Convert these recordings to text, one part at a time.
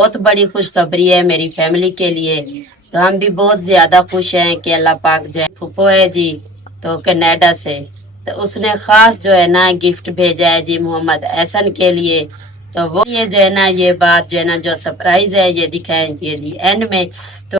بہت بڑی خوشخبری ہے میری فیملی کے لیے، تو ہم بھی بہت زیادہ خوش ہیں کہ اللہ پاک جو ہے پھوپھو ہے جی تو کینیڈا سے، تو اس نے خاص جو ہے نا گفٹ بھیجا ہے جی محمد احسن کے لیے، تو وہ یہ جو ہے نا یہ بات جو ہے نا جو سرپرائز ہے یہ دکھائیں گے جی اینڈ میں تو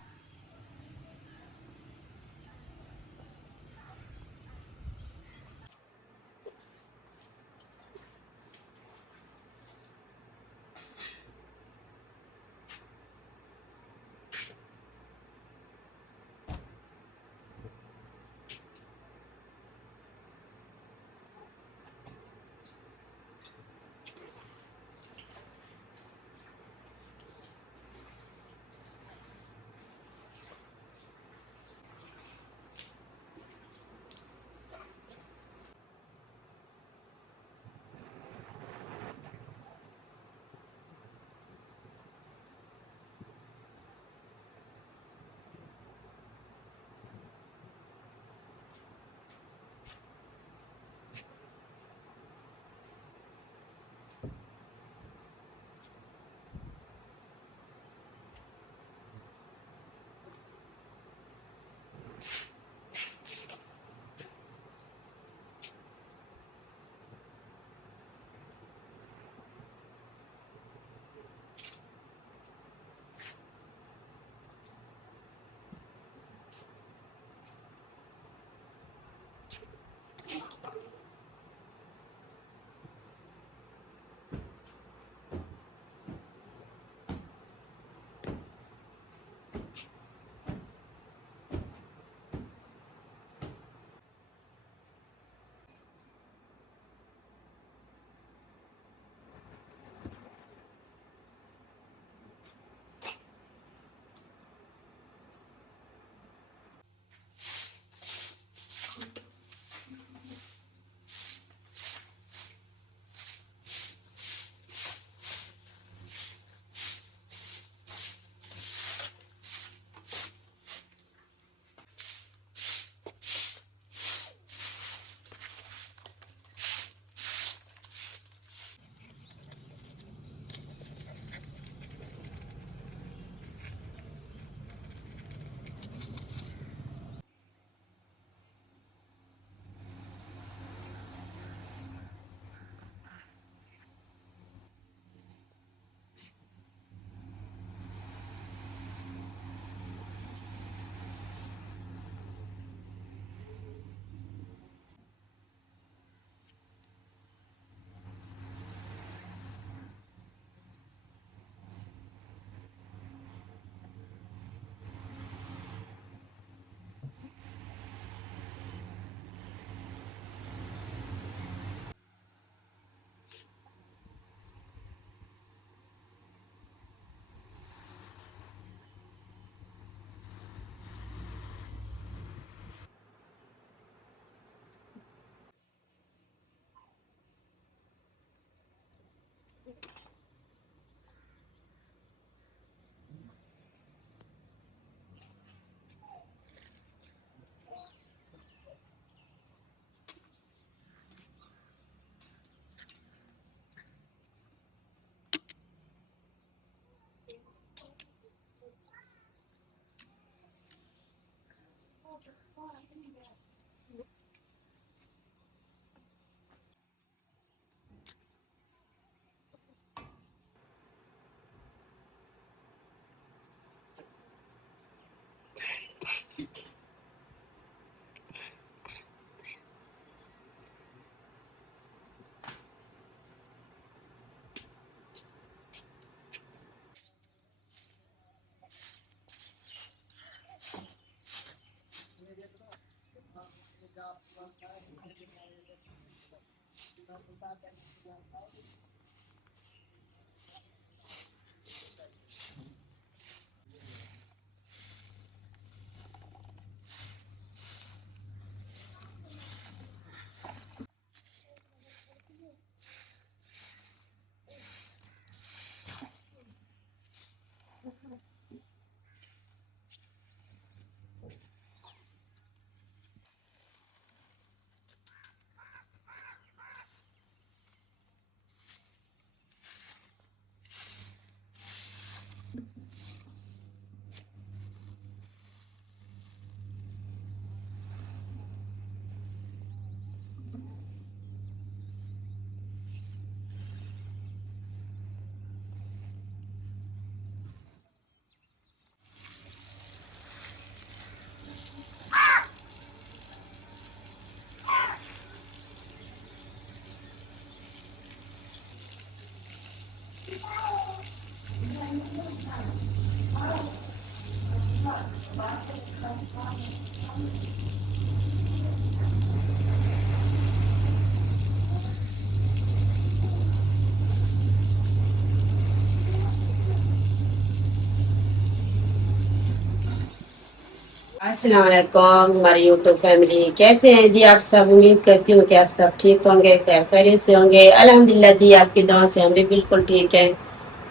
السلام علیکم ہماری یوٹیوب فیملی، کیسے ہیں جی آپ سب؟ امید کرتی ہوں کہ آپ سب ٹھیک ہوں گے، خیر خیریت سے ہوں گے۔ الحمدللہ جی، آپ کی دعا سے ہم بھی بالکل ٹھیک ہیں۔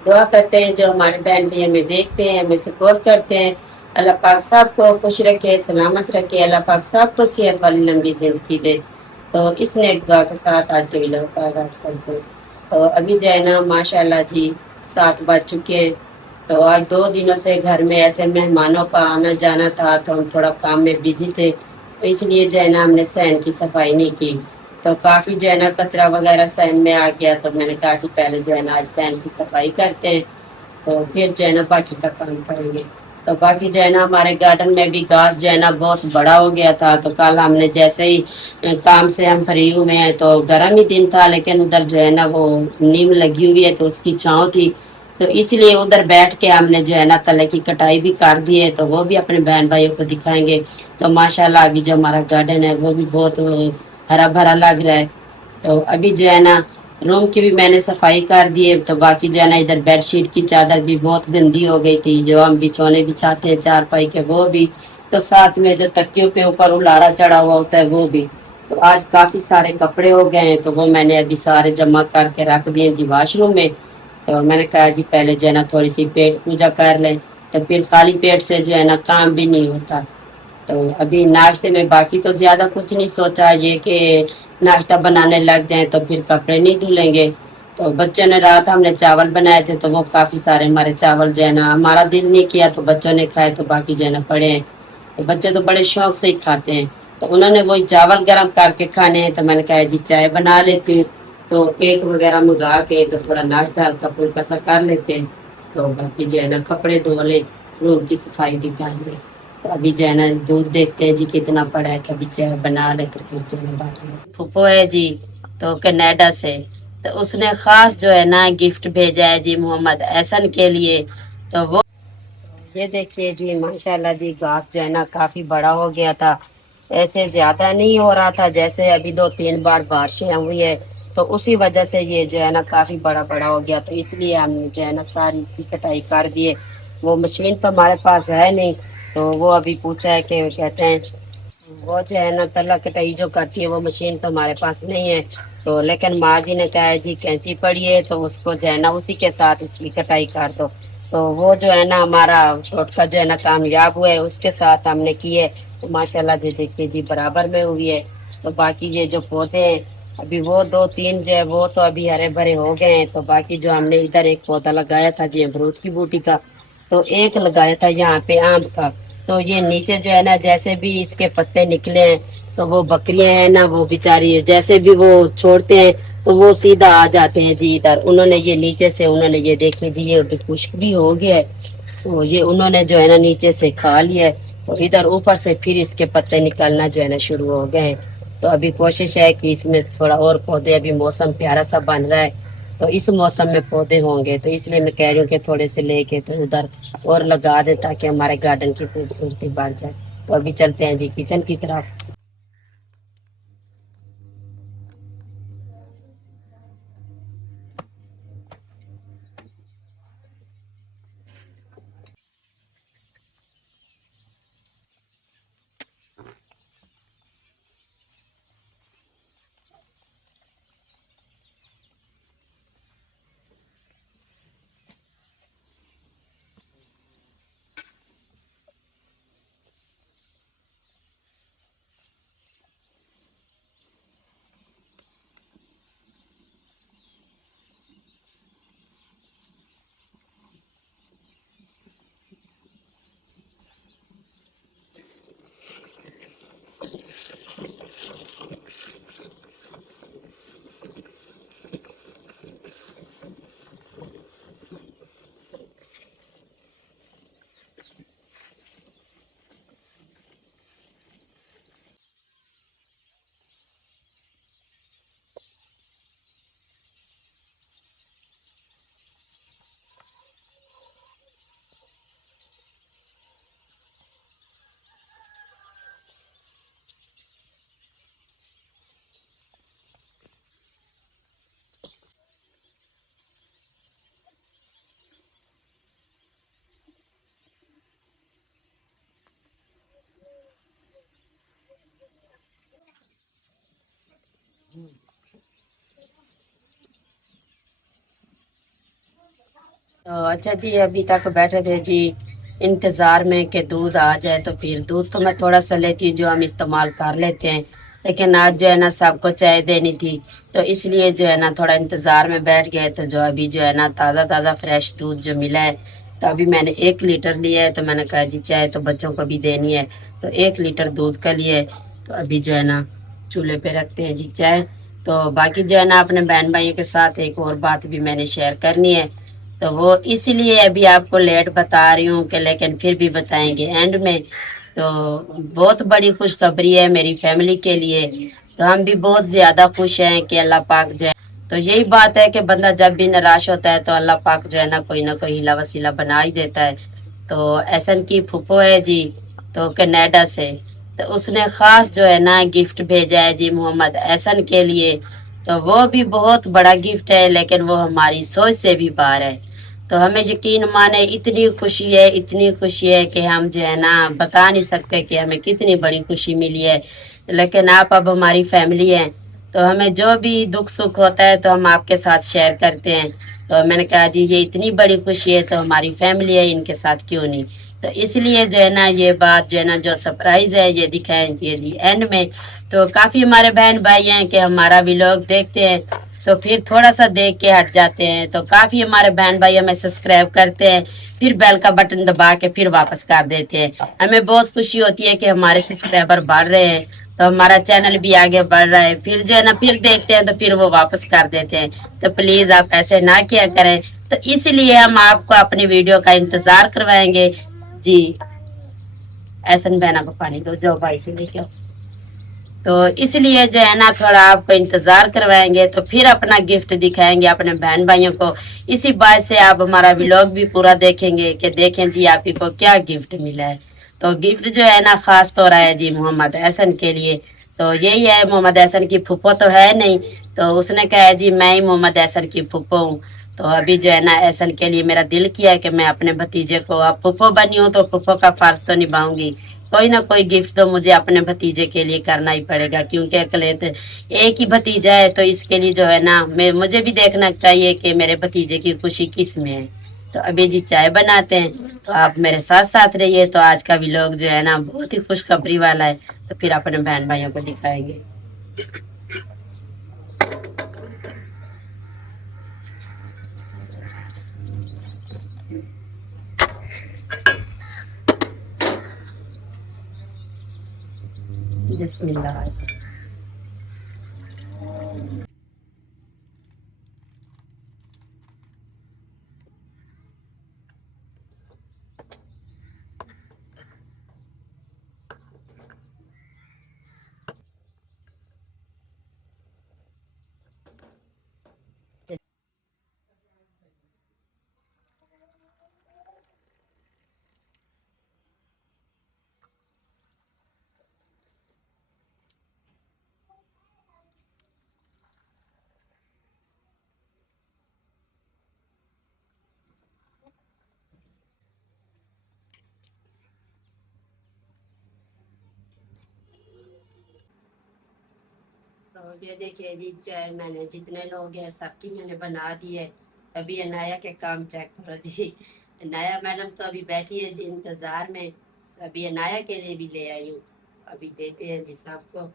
دعا کرتے ہیں جو ہمارے بہن بھی ہمیں دیکھتے ہیں، ہمیں سپورٹ کرتے ہیں، اللہ پاک سب کو خوش رکھے، سلامت رکھے، اللہ پاک سب کو صحت والی لمبی زندگی دے۔ تو اس نے ایک دعا کے ساتھ آج کے ویڈیو کا آغاز کرتے ہیں۔ تو ابھی جو ہے نا ماشاء اللہ جی 7 بج چکے ہیں، تو آج 2 دنوں سے گھر میں ایسے مہمانوں کا آنا جانا تھا، تو ہم تھوڑا کام میں بزی تھے، تو اس لیے جو ہے نا ہم نے صحن کی صفائی نہیں کی۔ تو کافی جو ہے نا کچرا وغیرہ صحن میں آ گیا، تو میں نے کہا جی پہلے جو ہے نا آج صحن کی صفائی کرتے ہیں، تو پھر جو ہے نا باقی کا کام کریں گے۔ تو باقی جو ہے نا ہمارے گارڈن میں بھی گھاس جو ہے نا بہت بڑا ہو گیا تھا، تو کل ہم نے جیسے ہی کام سے ہم فری ہوئے ہیں، تو گرم ہی دن تھا لیکن ادھر جو ہے نا وہ نیم لگی ہوئی ہے تو اس کی چھاؤں تھی، تو اس لیے ادھر بیٹھ کے ہم نے جو ہے نا تلے کی کٹائی بھی کر دی ہے، تو وہ بھی اپنے بہن بھائیوں کو دکھائیں گے۔ تو ماشاء اللہ ابھی جو ہمارا گارڈن ہے وہ بھی بہت ہرا بھرا لگ رہا ہے۔ تو ابھی جو ہے نا روم کی بھی میں نے صفائی کر دی ہے، تو باقی جو ہے نا ادھر بیڈ شیٹ کی چادر بھی بہت گندی ہو گئی تھی، جو ہم بچھونے بچھاتے ہیں چار پائی کے وہ بھی، تو ساتھ میں جو تکیوں کے اوپر الارا چڑھا ہوا ہوتا ہے وہ بھی۔ تو آج کافی سارے کپڑے ہو گئے ہیں، تو وہ میں نے ابھی سارے جمع کر کے رکھ دیے جی واش روم میں۔ تو میں نے کہا جی پہلے جو ہے نا تھوڑی سی پیٹ پوجا کر لیں، تو پھر خالی پیٹ سے جو ہے نا کام بھی نہیں ہوتا۔ تو ابھی ناشتے میں باقی تو زیادہ کچھ نہیں سوچا، یہ کہ ناشتہ بنانے لگ جائیں تو پھر کپڑے نہیں دھلیں گے۔ تو بچوں نے رات ہم نے چاول بنائے تھے، تو وہ کافی سارے ہمارے چاول جو ہے نا ہمارا دل نہیں کیا تو بچوں نے کھائے، تو باقی جو ہے نا پڑے ہیں، تو بچے تو بڑے شوق سے ہی کھاتے ہیں۔ تو انہوں نے وہی چاول گرم کر کے کھانے ہیں، تو میں نے کہا جی چائے بنا لیتی ہوں، تو کیک وغیرہ منگا کے تو تھوڑا ناشتہ ہلکا پھلکا سا کر لیتے ہیں۔ تو باقی جو ہے نا کپڑے دھو لے، روم کی صفائی بھی کر لے۔ تو ابھی جو ہے نا دودھ دیکھتے ہیں جی کتنا پڑا ہے، تو ابھی چائے بنا لے تو پھر جو ہے باقی پھوپھو ہے جی تو کینیڈا سے، تو اس نے خاص جو ہے نا گفٹ بھیجا ہے جی محمد احسن کے لیے۔ تو وہ یہ دیکھیے جی ماشاء اللہ جی گھاس جو ہے نا کافی بڑا ہو گیا تھا، ایسے زیادہ نہیں ہو رہا تھا، جیسے ابھی 2 3 بار بارشیں ہوئی ہے تو اسی وجہ سے یہ جو ہے نا کافی بڑا بڑا ہو گیا، تو اس لیے ہم نے جو ہے نا ساری اس کی کٹائی کر دیے۔ وہ مشین تو ہمارے پاس ہے نہیں، تو وہ ابھی پوچھا ہے کہ کہتے ہیں وہ جو ہے نا تلا کٹائی جو کرتی ہے وہ مشین تو ہمارے پاس نہیں ہے، تو لیکن ماں جی نے کہا ہے جی کینچی پڑی ہے تو اس کو جو ہے نا اسی کے ساتھ اس کی کٹائی کر دو۔ تو وہ جو ہے نا ہمارا ٹوٹکا جو ہے نا کامیاب ہوا ہے، اس کے ساتھ ہم نے کی ہے، تو ماشاء اللہ جی دیکھیے جی برابر میں ہوئی ہے۔ تو باقی یہ جو پودے ہیں ابھی وہ 2 3 جو ہے وہ تو ابھی ہرے بھرے ہو گئے ہیں، تو باقی جو ہم نے ادھر ایک پودا لگایا تھا جی امرود کی بوٹی کا، تو ایک لگایا تھا یہاں پہ آم کا، تو یہ نیچے جو ہے نا جیسے بھی اس کے پتے نکلے ہیں تو وہ بکریاں ہیں نا وہ بیچاری جیسے بھی وہ چھوڑتے ہیں تو وہ سیدھا آ جاتے ہیں جی ادھر۔ انہوں نے یہ نیچے سے انہوں نے یہ دیکھیں جی یہ خشک بھی ہو گیا ہے، تو یہ انہوں نے جو ہے نا نیچے سے کھا لیا ہے، تو ادھر اوپر سے پھر اس کے پتے نکلنا جو ہے نا شروع ہو گئے ہیں۔ تو ابھی کوشش ہے کہ اس میں تھوڑا اور پودے، ابھی موسم پیارا سا بن رہا ہے تو اس موسم میں پودے ہوں گے، تو اس لیے میں کہہ رہی ہوں کہ تھوڑے سے لے کے تو ادھر اور لگا دے تاکہ ہمارے گارڈن کی خوبصورتی بڑھ جائے۔ تو ابھی چلتے ہیں جی کچن کی طرف۔ تو اچھا جی، ابھی تک بیٹھے تھے جی انتظار میں کہ دودھ آ جائے، تو پھر دودھ تو میں تھوڑا سا لیتی ہوں جو ہم استعمال کر لیتے ہیں، لیکن آج جو ہے نا سب کو چائے دینی تھی، تو اس لیے جو ہے نا تھوڑا انتظار میں بیٹھ گئے، تو جو ابھی جو ہے نا تازہ تازہ فریش دودھ جو ملا ہے، تو ابھی میں نے 1 لیٹر لیا ہے، تو میں نے کہا جی چائے تو بچوں کو بھی دینی ہے، تو 1 لیٹر دودھ کا لیے، تو ابھی جو ہے نا چولہے پہ رکھتے ہیں جی چائے۔ تو باقی جو ہے نا اپنے بہن بھائیوں کے ساتھ ایک اور بات بھی میں نے شیئر کرنی ہے، تو وہ اسی لیے ابھی آپ کو لیٹ بتا رہی ہوں کہ لیکن پھر بھی بتائیں گے اینڈ میں۔ تو بہت بڑی خوشخبری ہے میری فیملی کے لیے، تو ہم بھی بہت زیادہ خوش ہیں کہ اللہ پاک جو ہے، تو یہی بات ہے کہ بندہ جب بھی نراش ہوتا ہے تو اللہ پاک جو ہے نا کوئی ہیلا وسیلہ بنا ہی دیتا ہے۔ تو ایسن کی پھپھو ہے جی، تو کینیڈا سے، تو اس نے خاص جو ہے نا گفٹ بھیجا ہے جی محمد احسن کے لیے، تو وہ بھی بہت بڑا گفٹ ہے، لیکن وہ ہماری سوچ سے بھی باہر ہے۔ تو ہمیں یقین مانے اتنی خوشی ہے، اتنی خوشی ہے کہ ہم جو ہے نا بتا نہیں سکتے کہ ہمیں کتنی بڑی خوشی ملی ہے، لیکن آپ اب ہماری فیملی ہیں، تو ہمیں جو بھی دکھ سکھ ہوتا ہے تو ہم آپ کے ساتھ شیئر کرتے ہیں۔ تو میں نے کہا جی یہ اتنی بڑی خوشی ہے تو ہماری فیملی ہے، ان کے ساتھ کیوں نہیں، تو اس لیے جو ہے نا یہ بات جو ہے نا جو سرپرائز ہے یہ دکھائیں گے جی اینڈ میں۔ تو کافی ہمارے بہن بھائی ہیں کہ ہمارا بھی لوگ دیکھتے ہیں تو پھر تھوڑا سا دیکھ کے ہٹ جاتے ہیں، تو کافی ہمارے بہن بھائی ہمیں سبسکرائب کرتے ہیں، پھر بیل کا بٹن دبا کے پھر واپس کر دیتے ہیں۔ ہمیں بہت خوشی ہوتی ہے کہ ہمارے سبسکرائبر بڑھ رہے ہیں، تو ہمارا چینل بھی آگے بڑھ رہا ہے، پھر جو ہے نا پھر دیکھتے ہیں تو پھر وہ واپس کر دیتے ہیں، تو پلیز آپ ایسے نہ کیا کریں۔ تو اس لیے ہم آپ کو اپنی ویڈیو کا انتظار کروائیں گے جی۔ ایسن بہنا کو پانی دو، جو بھائی سے لے کے آؤ۔ تو اس لیے جو ہے نا تھوڑا آپ کو انتظار کروائیں گے، تو پھر اپنا گفٹ دکھائیں گے اپنے بہن بھائیوں کو، اسی بات سے آپ ہمارا ولاگ بھی پورا دیکھیں گے کہ دیکھیں جی آپ ہی کو کیا گفٹ ملا ہے۔ تو گفٹ جو ہے نا خاص طور ہے جی محمد احسن کے لیے، تو یہی ہے محمد احسن کی پھوپھو تو ہے نہیں، تو اس نے کہا ہے جی میں ہی محمد احسن کی پھوپھو ہوں۔ تو ابھی جو ہے نا احسن کے لیے میرا دل کیا کہ میں اپنے بھتیجے کو، اب پھوپھو بنی ہوں تو پھوپھو کا فرض تو نبھاؤں گی، کوئی نہ کوئی گفٹ تو مجھے اپنے بھتیجے کے لیے کرنا ہی پڑے گا، کیونکہ اکلیت ایک ہی بھتیجا ہے، تو اس کے لیے جو ہے نا مجھے بھی دیکھنا چاہیے کہ میرے بھتیجے کی خوشی کس میں ہے۔ تو ابھی جی چائے بناتے ہیں، تو آپ میرے ساتھ ساتھ رہیے، تو آج کا ولاگ جو ہے نا بہت ہی خوشخبری والا ہے، تو پھر اپنے بہن بھائیوں کو دکھائیں گے۔ بسم اللہ۔ تو یہ دیکھیے جی چائے میں نے جتنے لوگ ہیں سب کی میں نے بنا دی ہے، ابھی انایا کے کام چیک کرو جی، انایا میڈم تو ابھی بیٹھی ہے جی انتظار میں، ابھی انایا کے لیے بھی لے آئی ہوں، ابھی دیتے ہیں جی صاحب کو۔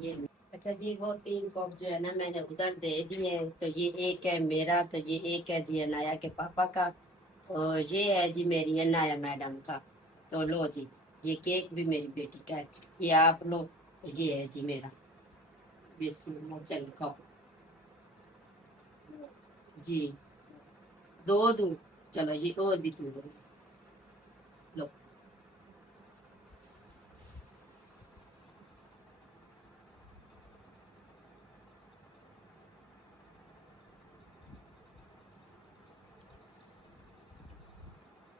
یہ اچھا جی، وہ 3 کپ جو ہے نا میں نے ادھر دے دیے، تو یہ ایک ہے میرا، تو یہ ایک ہے جی انایا کے پاپا کا، تو یہ ہے جی میری انایا میڈم کا، تو لو جی، یہ کیک بھی میری بیٹی کا ہے، یہ آپ لو، تو یہ ہے جی میرا، بسم اللہ، چلو کھاؤ جی، دو دوں، چلو یہ اور بھی دو لو۔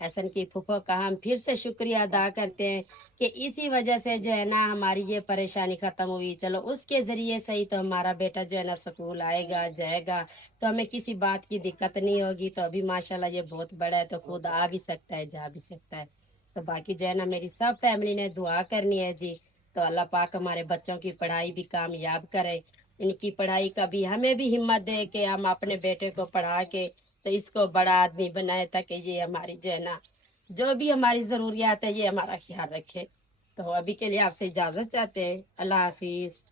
احسن کی پھوپھو کا ہم پھر سے شکریہ ادا کرتے ہیں کہ اسی وجہ سے جو ہے نا ہماری یہ پریشانی ختم ہوئی. چلو اس کے ذریعے سے ہی تو ہمارا بیٹا جو ہے نا سکول آئے گا جائے گا, تو ہمیں کسی بات کی دقت نہیں ہوگی. تو ابھی ماشاءاللہ یہ بہت بڑا ہے, تو خود آ بھی سکتا ہے جا بھی سکتا ہے. تو باقی جو ہے نا میری سب فیملی نے دعا کرنی ہے جی. تو اللہ پاک ہمارے بچوں کی پڑھائی بھی کامیاب کرے, ان کی پڑھائی کا بھی ہمیں بھی ہمت دے کہ ہم اپنے بیٹے کو پڑھا کے تو اس کو بڑا آدمی بنائے, تاکہ یہ ہماری جو ہے نا جو بھی ہماری ضروریات ہے یہ ہمارا خیال رکھے. تو ابھی کے لیے آپ سے اجازت چاہتے ہیں. اللہ حافظ.